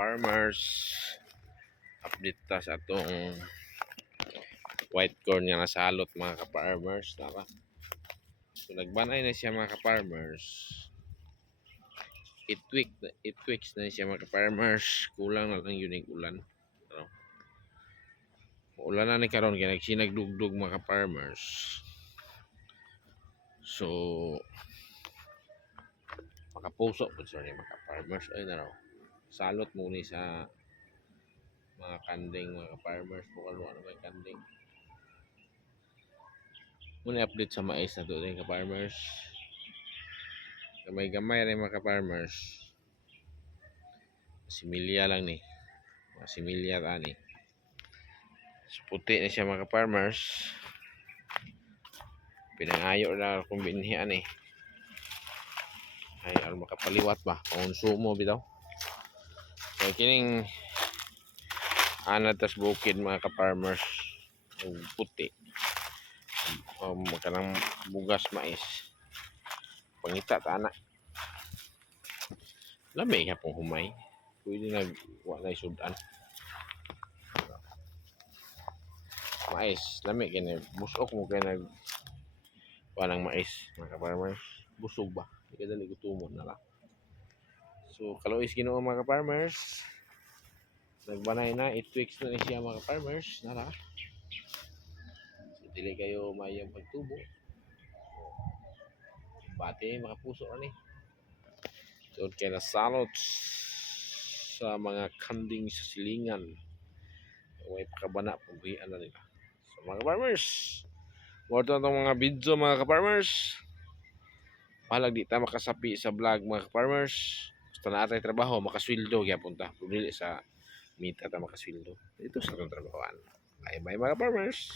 farmers, update ta sa atong white corn nga nasalot mga ka-farmers. So nagbanay na siya mga ka-farmers. 8 weeks na siya mga ka-farmers. Kulang na lang yun yung ulan. Ano? Ulan na ni karon kaya nagsinagdugdug mga ka-farmers. So makapuso po siya ni mga ka-farmers. Ay na raw. Salot muna sa mga kanding mga farmers po ano may kanding muna update sa mais na doon ka farmers gamay rin mga farmers similya lang ni mga similya tani so, puti na siya mga farmers pinangayo na kung binhian ay alam makapaliwat ba konsumo bitaw so kining tas bukid mga ka-farmers puti kanang bugas mais pangita ta anak lamig ka pong humay pwede wala sudan mais lamig kaya busok mo kaya walang mais mga ka-farmers busog ba hindi ka dali gutumon na lang so kalois ginoo mga ka-farmers nagbanay na 8 weeks na siya mga ka-farmers nara so dili kayo mayang pagtubo bati mga puso ani so kaya nasalot sa mga kanding sa silingan may pakabana pagbihan na nila so mga ka-farmers more to itong mga video mga ka-farmers pahalag di ta makasapi sa vlog mga ka-farmers basta na atay trabaho makaswildo kaya punta pumili sa mita ta makaswildo ito sa itong trabahoan bye bye mga ka-farmers.